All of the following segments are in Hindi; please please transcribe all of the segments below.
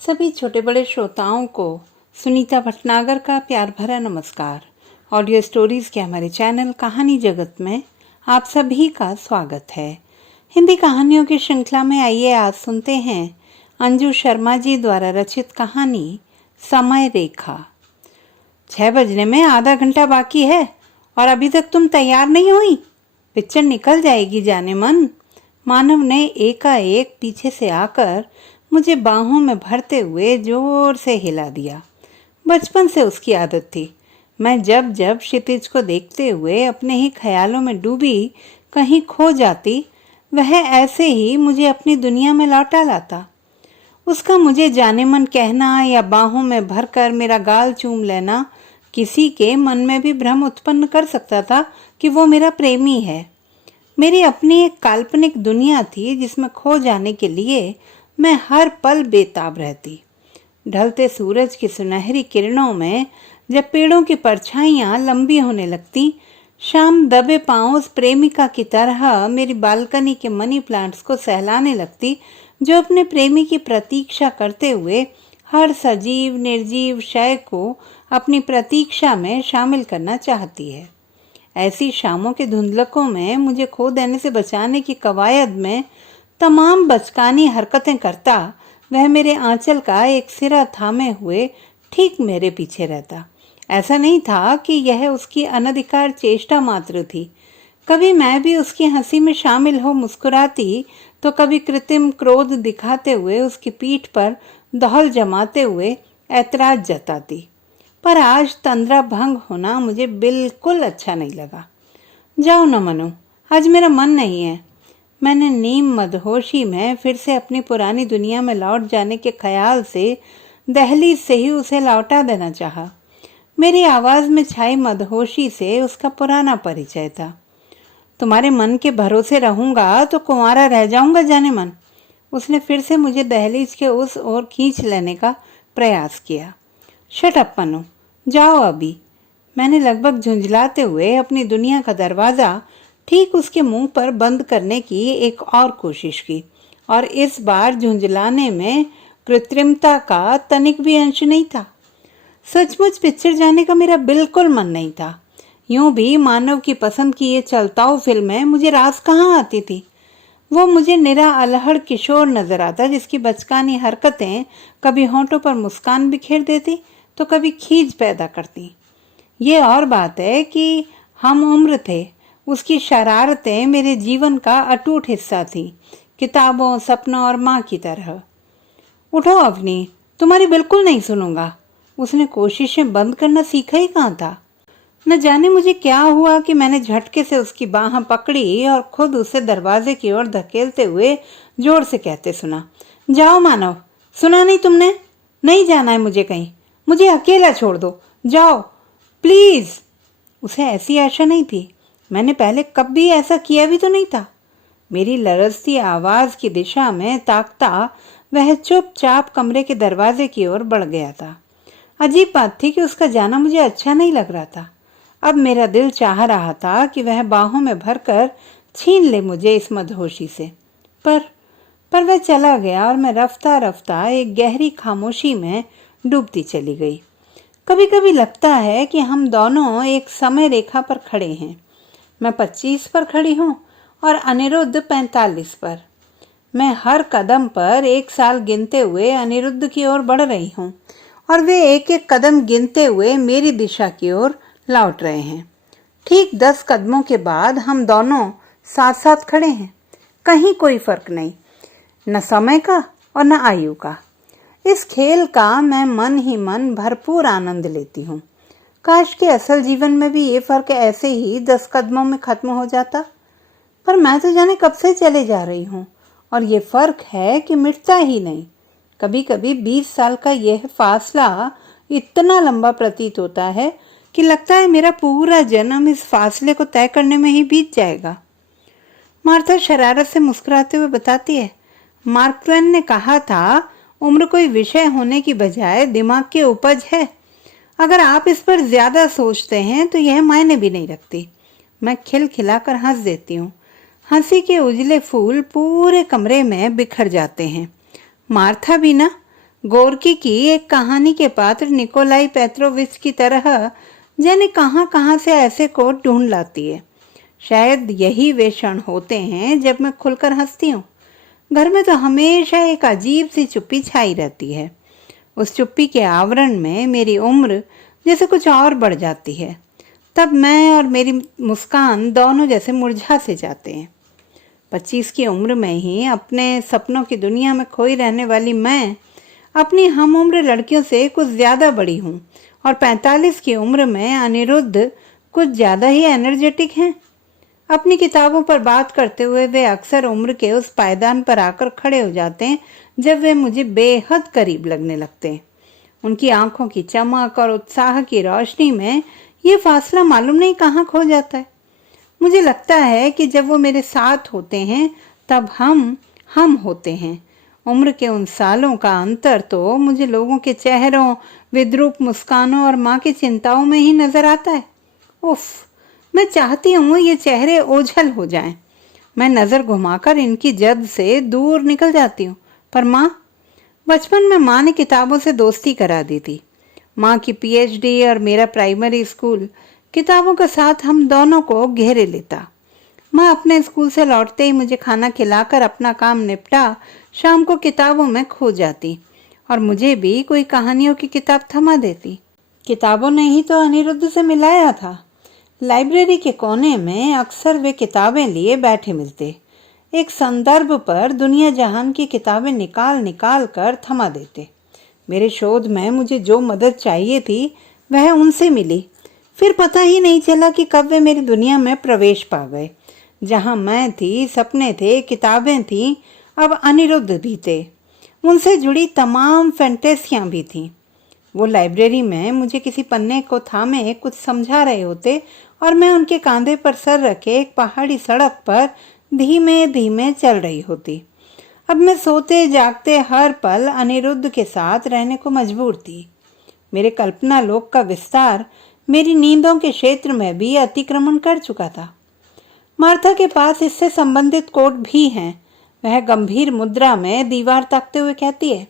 सभी छोटे बड़े श्रोताओं को सुनीता भटनागर का प्यार भरा नमस्कार। ऑडियो स्टोरीज के हमारे चैनल कहानी जगत में आप सभी का स्वागत है। हिंदी कहानियों की श्रृंखला में आइए आज सुनते हैं अंजू शर्मा जी द्वारा रचित कहानी समय रेखा। 6 बजने में आधा घंटा बाकी है और अभी तक तुम तैयार नहीं हुई? पिक्चर निकल जाएगी जाने मन। मानव ने एकाएक पीछे से आकर मुझे बाहों में भरते हुए जोर से हिला दिया। बचपन से उसकी आदत थी। मैं जब जब क्षितिज को देखते हुए अपने ही ख्यालों में डूबी कहीं खो जाती, वह ऐसे ही मुझे अपनी दुनिया में लौटा लाता। उसका मुझे जाने मन कहना या बाहों में भरकर मेरा गाल चूम लेना किसी के मन में भी भ्रम उत्पन्न कर सकता था कि वो मेरा प्रेमी है। मेरी अपनी एक काल्पनिक दुनिया थी जिसमें खो जाने के लिए मैं हर पल बेताब रहती। ढलते सूरज की सुनहरी किरणों में जब पेड़ों की परछाइयां लंबी होने लगती, शाम दबे पांव उस प्रेमिका की तरह मेरी बालकनी के मनी प्लांट्स को सहलाने लगती, जो अपने प्रेमी की प्रतीक्षा करते हुए हर सजीव निर्जीव शय को अपनी प्रतीक्षा में शामिल करना चाहती है। ऐसी शामों के धुंधलकों में मुझे खो देने से बचाने की कवायद में तमाम बचकानी हरकतें करता वह मेरे आंचल का एक सिरा थामे हुए ठीक मेरे पीछे रहता। ऐसा नहीं था कि यह उसकी अनधिकार चेष्टा मात्र थी। कभी मैं भी उसकी हंसी में शामिल हो मुस्कुराती तो कभी कृत्रिम क्रोध दिखाते हुए उसकी पीठ पर दहल जमाते हुए ऐतराज जताती। पर आज तंद्रा भंग होना मुझे बिल्कुल अच्छा नहीं लगा। जाओ न मनु, आज मेरा मन नहीं है। मैंने नीम मदहोशी में फिर से अपनी पुरानी दुनिया में लौट जाने के ख्याल से दहलीज से ही उसे लौटा देना चाहा। मेरी आवाज़ में छाई मदहोशी से उसका पुराना परिचय था। तुम्हारे मन के भरोसे रहूंगा तो कुंवारा रह जाऊंगा जाने मन। उसने फिर से मुझे दहलीज के उस ओर खींच लेने का प्रयास किया। शट अप मनु, जाओ अभी। मैंने लगभग झुंझलाते हुए अपनी दुनिया का दरवाज़ा ठीक उसके मुंह पर बंद करने की एक और कोशिश की, और इस बार झुंझलाने में कृत्रिमता का तनिक भी अंश नहीं था। सचमुच पिक्चर जाने का मेरा बिल्कुल मन नहीं था। यूं भी मानव की पसंद की ये चलताऊ फिल्में मुझे रास कहाँ आती थी। वो मुझे निरा अलहड़ किशोर नजर आता, जिसकी बचकानी हरकतें कभी होंठों पर मुस्कान बिखेर देती तो कभी खींच पैदा करती। ये और बात है कि हम उम्र थे। उसकी शरारतें मेरे जीवन का अटूट हिस्सा थी, किताबों, सपनों और माँ की तरह। उठो अवनी, तुम्हारी बिल्कुल नहीं सुनूंगा। उसने कोशिशें बंद करना सीखा ही कहाँ था। न जाने मुझे क्या हुआ कि मैंने झटके से उसकी बाह पकड़ी और खुद उसे दरवाजे की ओर धकेलते हुए जोर से कहते सुना, जाओ मानव। सुना नहीं तुमने? नहीं जाना है मुझे कहीं। मुझे अकेला छोड़ दो, जाओ प्लीज। उसे ऐसी आशा नहीं थी। मैंने पहले कभी ऐसा किया भी तो नहीं था। मेरी लरजती आवाज की दिशा में ताकता वह चुपचाप कमरे के दरवाजे की ओर बढ़ गया था। अजीब बात थी कि उसका जाना मुझे अच्छा नहीं लग रहा था। अब मेरा दिल चाह रहा था कि वह बाहों में भरकर छीन ले मुझे इस मदहोशी से। पर वह चला गया और मैं रफ्ता रफ्ता एक गहरी खामोशी में डूबती चली गई। कभी कभी लगता है कि हम दोनों एक समय रेखा पर खड़े हैं। मैं 25 पर खड़ी हूँ और अनिरुद्ध 45 पर। मैं हर कदम पर 1 साल गिनते हुए अनिरुद्ध की ओर बढ़ रही हूँ और वे एक एक कदम गिनते हुए मेरी दिशा की ओर लौट रहे हैं। ठीक 10 कदमों के बाद हम दोनों साथ साथ खड़े हैं। कहीं कोई फर्क नहीं, न समय का और न आयु का। इस खेल का मैं मन ही मन भरपूर आनंद लेती हूँ। काश के असल जीवन में भी ये फर्क ऐसे ही 10 कदमों में खत्म हो जाता। पर मैं तो जाने कब से चले जा रही हूँ और ये फर्क है कि मिटता ही नहीं। कभी कभी 20 साल का यह फासला इतना लंबा प्रतीत होता है कि लगता है मेरा पूरा जन्म इस फासले को तय करने में ही बीत जाएगा। मार्था शरारत से मुस्कुराते हुए बताती है, मार्क ट्वेन ने कहा था, उम्र कोई विषय होने की बजाय दिमाग की उपज है। अगर आप इस पर ज्यादा सोचते हैं तो यह मायने भी नहीं रखती। मैं खिलखिलाकर हंस देती हूँ। हंसी के उजले फूल पूरे कमरे में बिखर जाते हैं। मार्था भी ना, गोरकी की एक कहानी के पात्र निकोलाई पेत्रोविच की तरह जाने कहाँ से ऐसे कोट ढूंढ लाती है। शायद यही वे क्षण होते हैं जब मैं खुलकर हंसती हूँ। घर में तो हमेशा एक अजीब सी चुप्पी छाई रहती है। उस चुप्पी के आवरण में मेरी उम्र जैसे कुछ और बढ़ जाती है। तब मैं और मेरी मुस्कान दोनों जैसे मुरझा से जाते हैं। 25 की उम्र में ही अपने सपनों की दुनिया में खोई रहने वाली मैं अपनी हम उम्र लड़कियों से कुछ ज़्यादा बड़ी हूँ और 45 की उम्र में अनिरुद्ध कुछ ज़्यादा ही एनर्जेटिक हैं। अपनी किताबों पर बात करते हुए वे अक्सर उम्र के उस पायदान पर आकर खड़े हो जाते हैं जब वे मुझे बेहद करीब लगने लगते हैं। उनकी आंखों की चमक और उत्साह की रोशनी में ये फासला मालूम नहीं कहाँ खो जाता है। मुझे लगता है कि जब वो मेरे साथ होते हैं तब हम होते हैं। उम्र के उन सालों का अंतर तो मुझे लोगों के चेहरों, विद्रूप मुस्कानों और माँ की चिंताओं में ही नजर आता है। उफ, मैं चाहती हूँ ये चेहरे ओझल हो जाएं। मैं नजर घुमाकर इनकी जद से दूर निकल जाती हूँ। पर माँ, बचपन में माँ ने किताबों से दोस्ती करा दी थी। माँ की पीएचडी और मेरा प्राइमरी स्कूल किताबों के साथ हम दोनों को घेरे लेता। माँ अपने स्कूल से लौटते ही मुझे खाना खिलाकर अपना काम निपटा शाम को किताबों में खो जाती और मुझे भी कोई कहानियों की किताब थमा देती। किताबों ने ही तो अनिरुद्ध से मिलाया था। लाइब्रेरी के कोने में अक्सर वे किताबें लिए बैठे मिलते। एक संदर्भ पर दुनिया जहान की किताबें निकाल निकाल कर थमा देते। मेरे शोध में मुझे जो मदद चाहिए थी वह उनसे मिली। फिर पता ही नहीं चला कि कब वे मेरी दुनिया में प्रवेश पा गए। जहां मैं थी, सपने थे, किताबें थीं, अब अनिरुद्ध भी थे। उनसे जुड़ी तमाम फैंटेसियां भी थीं। वो लाइब्रेरी में मुझे किसी पन्ने को थामे कुछ समझा रहे होते और मैं उनके कांधे पर सर रखे एक पहाड़ी सड़क पर धीमे धीमे चल रही होती। अब मैं सोते जागते हर पल अनिरुद्ध के साथ रहने को मजबूर थी। मेरे कल्पना लोक का विस्तार मेरी नींदों के क्षेत्र में भी अतिक्रमण कर चुका था। मार्था के पास इससे संबंधित कोट भी हैं। वह गंभीर मुद्रा में दीवार ताकते हुए कहती है,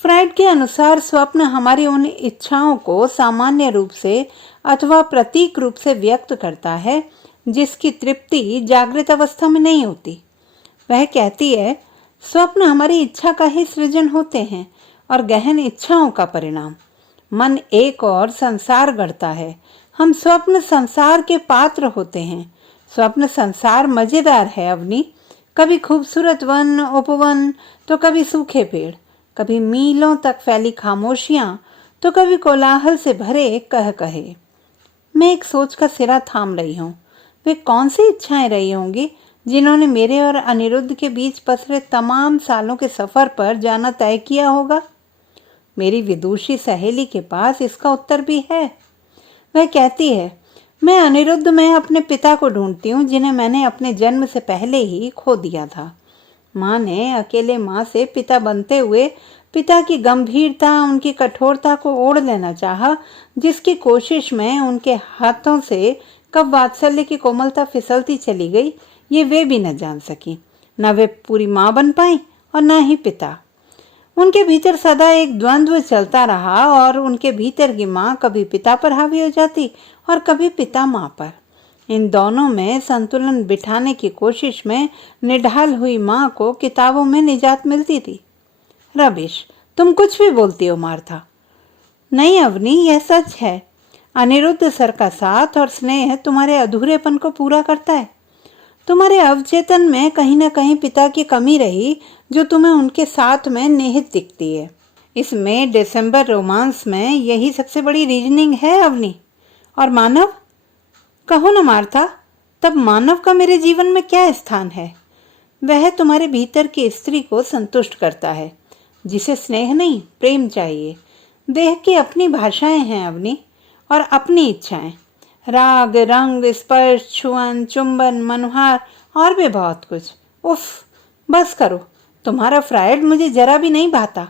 फ्राइड के अनुसार स्वप्न हमारी उन इच्छाओं को सामान्य रूप से अथवा प्रतीक रूप से व्यक्त करता है जिसकी तृप्ति जागृत अवस्था में नहीं होती। वह कहती है, स्वप्न हमारी इच्छा का ही सृजन होते हैं और गहन इच्छाओं का परिणाम। मन एक और संसार गढ़ता है। हम स्वप्न संसार के पात्र होते हैं। स्वप्न संसार मजेदार है अवनी। कभी खूबसूरत वन, उपवन, तो कभी सूखे पेड़, कभी मीलों तक फैली खामोशियां, तो कभी कोलाहल से भरे कह कहे। मैं एक सोच का सिरा थाम रही हूँ। वे कौन सी इच्छाएं रही होंगी जिन्होंने मेरे और अनिरुद्ध के बीच पसरे तमाम सालों के सफर पर जाना तय किया होगा। मेरी विदुषी सहेली के पास इसका उत्तर भी है। वह कहती है, मैं अनिरुद्ध में अपने पिता को ढूंढती हूँ जिन्हें मैंने अपने जन्म से पहले ही खो दिया था। माँ ने अकेले माँ से पिता बनते हुए पिता की गंभीरता, उनकी कठोरता को ओढ़ लेना चाहा, जिसकी कोशिश में उनके हाथों से कब वात्सल्य की कोमलता फिसलती चली गई ये वे भी न जान सकी। न वे पूरी माँ बन पाई और न ही पिता। उनके भीतर सदा एक द्वंद्व चलता रहा और उनके भीतर की माँ कभी पिता पर हावी हो जाती और कभी पिता माँ पर। इन दोनों में संतुलन बिठाने की कोशिश में निढाल हुई माँ को किताबों में निजात मिलती थी। रबिश, तुम कुछ भी बोलती हो मार्था। नहीं अवनी, यह सच है। अनिरुद्ध सर का साथ और स्नेह तुम्हारे अधूरेपन को पूरा करता है। तुम्हारे अवचेतन में कहीं न कहीं पिता की कमी रही जो तुम्हें उनके साथ में निहित दिखती है। इसमें दिसंबर रोमांस में यही सबसे बड़ी रीजनिंग है अवनी। और मानव, कहो न मार्था, तब मानव का मेरे जीवन में क्या स्थान है? वह तुम्हारे भीतर की स्त्री को संतुष्ट करता है जिसे स्नेह नहीं प्रेम चाहिए। देह की अपनी भाषाएं हैं अवनी और अपनी इच्छाएं। राग, रंग, स्पर्श, छुअन, चुंबन, मनोहार और भी बहुत कुछ। उफ, बस करो, तुम्हारा फ्राइड मुझे जरा भी नहीं भाता।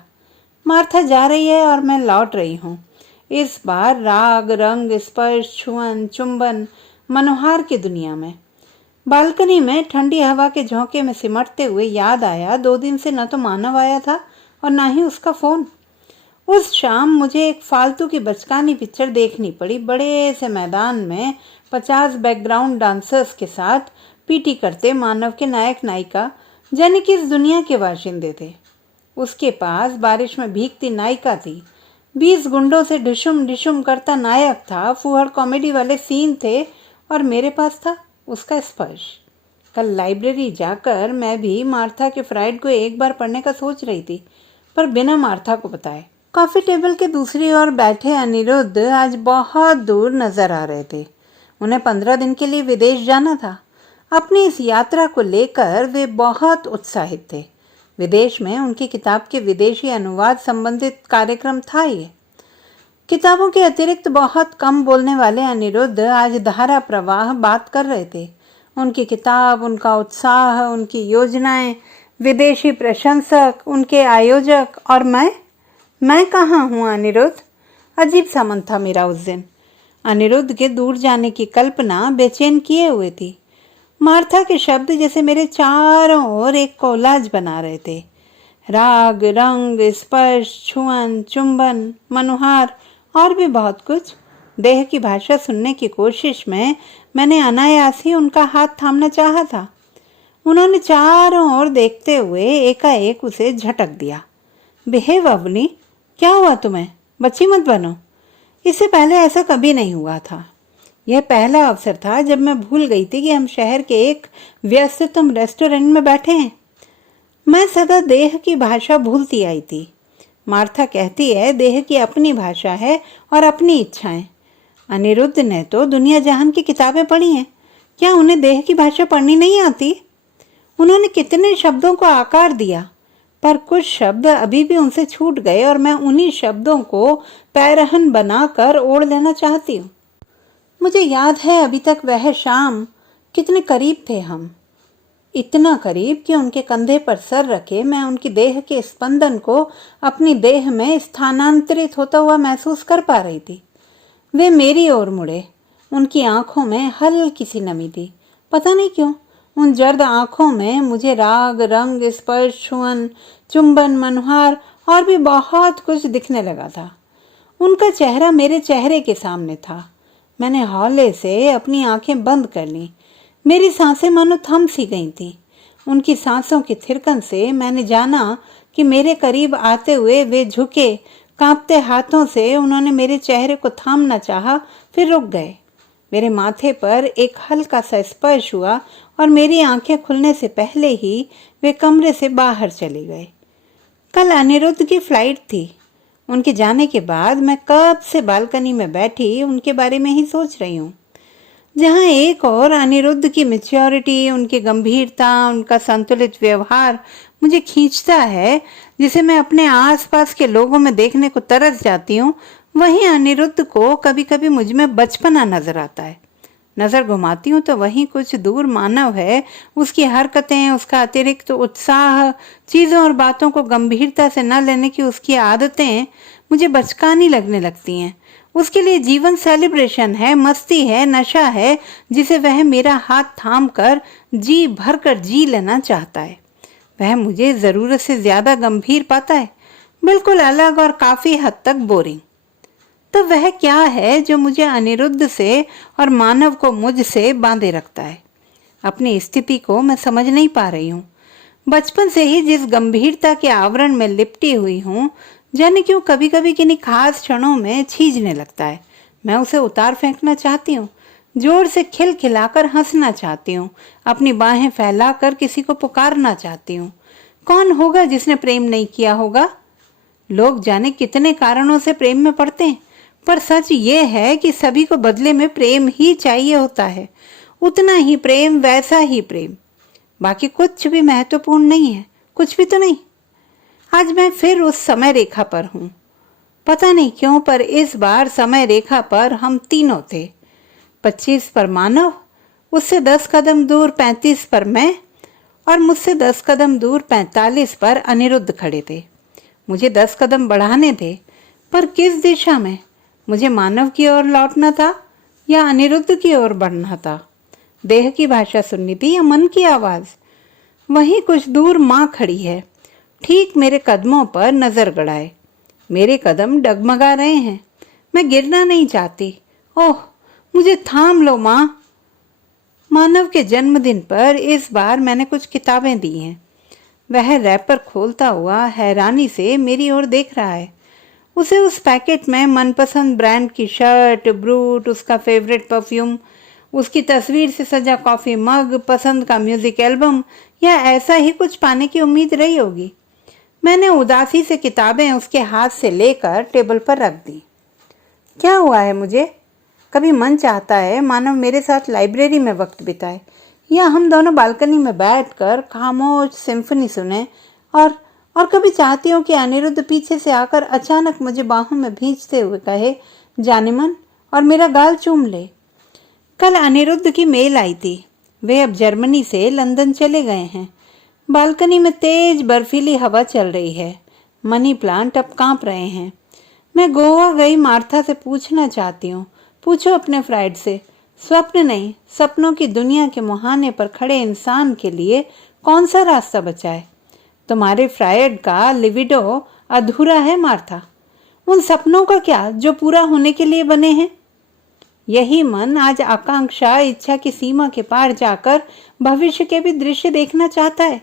मार्था जा रही है और मैं लौट रही हूँ। इस बार राग, रंग, स्पर्श, छुअन, चुंबन, मनोहार की दुनिया में। बालकनी में ठंडी हवा के झोंके में सिमटते हुए याद आया 2 दिन से न तो मानव आया था और न ही उसका फोन। उस शाम मुझे एक फालतू की बचकानी पिक्चर देखनी पड़ी। बड़े से मैदान में 50 बैकग्राउंड डांसर्स के साथ पीटी करते मानव के नायक नायिका जाने किस दुनिया के बाशिंदे थे। उसके पास बारिश में भीगती नायिका थी, 20 गुंडों से ढिशुम ढिशुम करता नायक था, फूहड़ कॉमेडी वाले सीन थे और मेरे पास था उसका स्पर्श। कल लाइब्रेरी जाकर मैं भी मार्था के फ्राइड को एक बार पढ़ने का सोच रही थी, पर बिना मार्था को बताए। कॉफी टेबल के दूसरी ओर बैठे अनिरुद्ध आज बहुत दूर नजर आ रहे थे। उन्हें 15 दिन के लिए विदेश जाना था। अपनी इस यात्रा को लेकर वे बहुत उत्साहित थे। विदेश में उनकी किताब के विदेशी अनुवाद संबंधित कार्यक्रम था। ये किताबों के अतिरिक्त बहुत कम बोलने वाले अनिरुद्ध आज धारा प्रवाह बात कर रहे थे। उनकी किताब, उनका उत्साह, उनकी योजनाएं, विदेशी प्रशंसक, उनके आयोजक और मैं कहाँ हूँ अनिरुद्ध? अजीब सा मन था मेरा उस दिन। अनिरुद्ध के दूर जाने की कल्पना बेचैन किए हुए थी। मार्था के शब्द जैसे मेरे चारों ओर एक कोलाज बना रहे थे। राग, रंग, स्पर्श, छुअन, चुंबन, मनुहार और भी बहुत कुछ। देह की भाषा सुनने की कोशिश में मैंने अनायास ही उनका हाथ थामना चाहा था। उन्होंने चारों ओर देखते हुए एकाएक उसे झटक दिया। बिहेव अवनी, क्या हुआ तुम्हें? बच्ची मत बनो। इससे पहले ऐसा कभी नहीं हुआ था। यह पहला अवसर था जब मैं भूल गई थी कि हम शहर के एक व्यस्ततम रेस्टोरेंट में बैठे हैं। मैं सदा देह की भाषा भूलती आई थी। मार्था कहती है देह की अपनी भाषा है और अपनी इच्छाएं। अनिरुद्ध ने तो दुनिया जहान की किताबें पढ़ी हैं, क्या उन्हें देह की भाषा पढ़नी नहीं आती? उन्होंने कितने शब्दों को आकार दिया, पर कुछ शब्द अभी भी उनसे छूट गए और मैं उन्हीं शब्दों को पैरहन बनाकर ओढ़ लेना चाहती हूँ। मुझे याद है अभी तक वह शाम कितने करीब थे हम, इतना करीब कि उनके कंधे पर सर रखे मैं उनकी देह के स्पंदन को अपनी देह में स्थानांतरित होता हुआ महसूस कर पा रही थी। वे मेरी ओर मुड़े। उनकी आंखों में हल्की सी नमी थी। पता नहीं क्यों उन जर्द आंखों में मुझे राग, रंग, स्पर्श, छुअन, चुंबन, मनोहार और भी बहुत कुछ दिखने लगा था। उनका चेहरा मेरे चेहरे के सामने था। मैंने हौले से अपनी आंखें बंद कर ली। मेरी सांसें मानो थम सी गई थीं। उनकी सांसों की थिरकन से मैंने जाना कि मेरे करीब आते हुए वे झुके, कांपते हाथों से उन्होंने मेरे चेहरे को थामना चाहा, फिर रुक गए। मेरे माथे पर एक हल्का सा स्पर्श हुआ और मेरी आंखें खुलने से पहले ही वे कमरे से बाहर चले गए। कल अनिरुद्ध की फ्लाइट थी। उनके जाने के बाद मैं कब से बालकनी में बैठी उनके बारे में ही सोच रही हूँ। जहाँ एक और अनिरुद्ध की मैच्योरिटी, उनकी गंभीरता, उनका संतुलित व्यवहार मुझे खींचता है, जिसे मैं अपने आसपास के लोगों में देखने को तरस जाती हूँ, वहीं अनिरुद्ध को कभी कभी मुझ में बचपना नजर आता है। नजर घुमाती हूँ तो वहीं कुछ दूर मानव है। उसकी हरकतें, उसका अतिरिक्त उत्साह, चीज़ों और बातों को गंभीरता से न लेने की उसकी आदतें मुझे बचकानी लगने लगती हैं। उसके लिए जीवन सेलिब्रेशन है, मस्ती है, नशा है, जिसे वह मेरा हाथ थाम कर जी भर कर जी लेना चाहता है। वह मुझे ज़रूरत से ज़्यादा गंभीर पाता है, बिल्कुल अलग और काफ़ी हद तक बोरिंग। तो वह क्या है जो मुझे अनिरुद्ध से और मानव को मुझसे बांधे रखता है? अपनी स्थिति को मैं समझ नहीं पा रही हूँ। बचपन से ही जिस गंभीरता के आवरण में लिपटी हुई हूँ, जाने क्यों कभी कभी किन्हीं खास क्षणों में छीजने लगता है। मैं उसे उतार फेंकना चाहती हूँ, जोर से खिलखिलाकर हंसना चाहती हूँ, अपनी बाहें फैलाकर किसी को पुकारना चाहती हूँ। कौन होगा जिसने प्रेम नहीं किया होगा? लोग जाने कितने कारणों से प्रेम में पड़ते हैं, पर सच ये है कि सभी को बदले में प्रेम ही चाहिए होता है। उतना ही प्रेम, वैसा ही प्रेम। बाकी कुछ भी महत्वपूर्ण नहीं है, कुछ भी तो नहीं। आज मैं फिर उस समय रेखा पर हूँ। पता नहीं क्यों, पर इस बार समय रेखा पर हम तीनों थे। 25 पर मानव, उससे 10 कदम दूर 35 पर मैं, और मुझसे 10 कदम दूर 45 पर अनिरुद्ध खड़े थे। मुझे 10 कदम बढ़ाने थे, पर किस दिशा में? मुझे मानव की ओर लौटना था या अनिरुद्ध की ओर बढ़ना था? देह की भाषा सुननी थी या मन की आवाज? वहीं कुछ दूर माँ खड़ी है, ठीक मेरे कदमों पर नजर गड़ाए। मेरे कदम डगमगा रहे हैं। मैं गिरना नहीं चाहती। ओह, मुझे थाम लो माँ। मानव के जन्मदिन पर इस बार मैंने कुछ किताबें दी हैं। वह रैपर खोलता हुआ हैरानी से मेरी ओर देख रहा है। उसे उस पैकेट में मनपसंद ब्रांड की शर्ट, बूट, उसका फेवरेट परफ्यूम, उसकी तस्वीर से सजा कॉफी मग, पसंद का म्यूजिक एल्बम या ऐसा ही कुछ पाने की उम्मीद रही होगी। मैंने उदासी से किताबें उसके हाथ से लेकर टेबल पर रख दी। क्या हुआ है मुझे? कभी मन चाहता है मानव मेरे साथ लाइब्रेरी में वक्त बिताए, या हम दोनों बालकनी में बैठकर खामोश सिम्फनी सुने, और कभी चाहती हूँ कि अनिरुद्ध पीछे से आकर अचानक मुझे बाहों में भींचते हुए कहे, जाने मन, और मेरा गाल चूम ले। कल अनिरुद्ध की मेल आई थी। वे अब जर्मनी से लंदन चले गए हैं। बालकनी में तेज बर्फीली हवा चल रही है। मनी प्लांट अब कांप रहे हैं। मैं गोवा गई मार्था से पूछना चाहती हूँ, पूछो अपने फ्राइड से, स्वप्न नहीं सपनों की दुनिया के मुहाने पर खड़े इंसान के लिए कौन सा रास्ता बचा है? तुम्हारे फ्राइड का लिविडो अधूरा है मार्था। उन सपनों का क्या जो पूरा होने के लिए बने हैं? यही मन आज आकांक्षा, इच्छा की सीमा के पार जाकर भविष्य के भी दृश्य देखना चाहता है।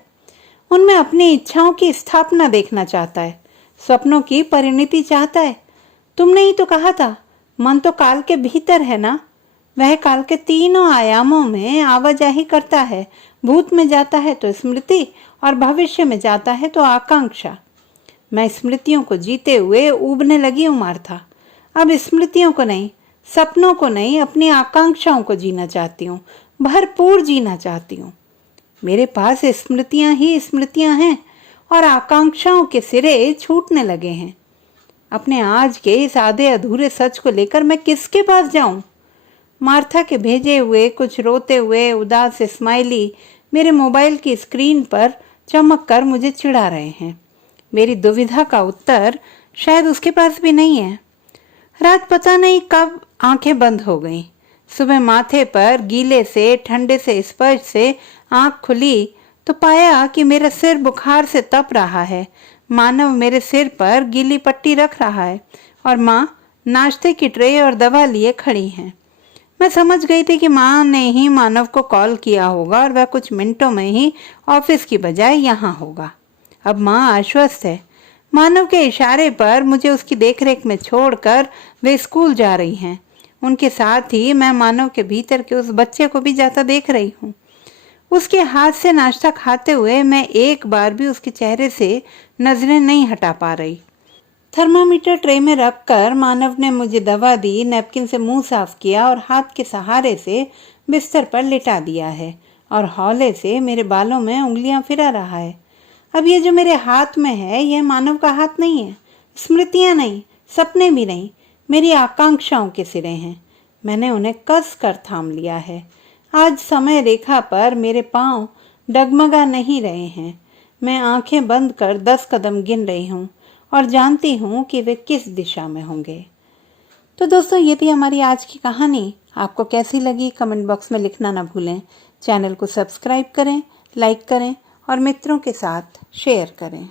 उनमें अपनी इच्छाओं की स्थापना देखना चाहता है, स्वप्नों की परिणति चाहता है। तुमने ही तो कहा था, मन तो काल के भीतर है ना। वह काल के तीनों आयामों में आवाजाही करता है। भूत में जाता है तो स्मृति, और भविष्य में जाता है तो आकांक्षा। मैं स्मृतियों को जीते हुए उबने लगी हूँ मार्था। अब स्मृतियों को नहीं, सपनों को नहीं, अपनी आकांक्षाओं को जीना चाहती हूँ, भरपूर जीना चाहती हूँ। मेरे पास स्मृतियां ही स्मृतियां हैं, और आकांक्षाओं के सिरे छूटने लगे हैं। अपने आज के इस आधे अधूरे सच को लेकर मैं किसके पास जाऊं? मार्था के भेजे हुए कुछ रोते हुए उदास स्माइली मेरे मोबाइल की स्क्रीन पर चमक कर मुझे चिढ़ा रहे हैं। मेरी दुविधा का उत्तर शायद उसके पास भी नहीं है। रात पता नहीं कब आंखें बंद हो गईं। सुबह माथे पर गीले से ठंडे से स्पर्श से आंख खुली तो पाया कि मेरा सिर बुखार से तप रहा है। मानव मेरे सिर पर गीली पट्टी रख रहा है, और माँ नाश्ते की ट्रे और दवा लिए खड़ी हैं। मैं समझ गई थी कि माँ ने ही मानव को कॉल किया होगा और वह कुछ मिनटों में ही ऑफिस की बजाय यहाँ होगा। अब माँ आश्वस्त है। मानव के इशारे पर मुझे उसकी देखरेख में छोड़कर वे स्कूल जा रही हैं। उनके साथ ही मैं मानव के भीतर के उस बच्चे को भी जाता देख रही हूँ। उसके हाथ से नाश्ता खाते हुए मैं एक बार भी उसके चेहरे से नजरें नहीं हटा पा रही। थर्मामीटर ट्रे में रखकर मानव ने मुझे दवा दी, नैपकिन से मुंह साफ किया और हाथ के सहारे से बिस्तर पर लिटा दिया है, और हौले से मेरे बालों में उंगलियां फिरा रहा है। अब ये जो मेरे हाथ में है, यह मानव का हाथ नहीं है। स्मृतियां नहीं, सपने भी नहीं, मेरी आकांक्षाओं के सिरे हैं। मैंने उन्हें कस कर थाम लिया है। आज समय रेखा पर मेरे पांव डगमगा नहीं रहे हैं। मैं आंखें बंद कर 10 कदम गिन रही हूँ, और जानती हूँ कि वे किस दिशा में होंगे। तो दोस्तों, ये थी हमारी आज की कहानी। आपको कैसी लगी कमेंट बॉक्स में लिखना ना भूलें। चैनल को सब्सक्राइब करें, लाइक करें और मित्रों के साथ शेयर करें।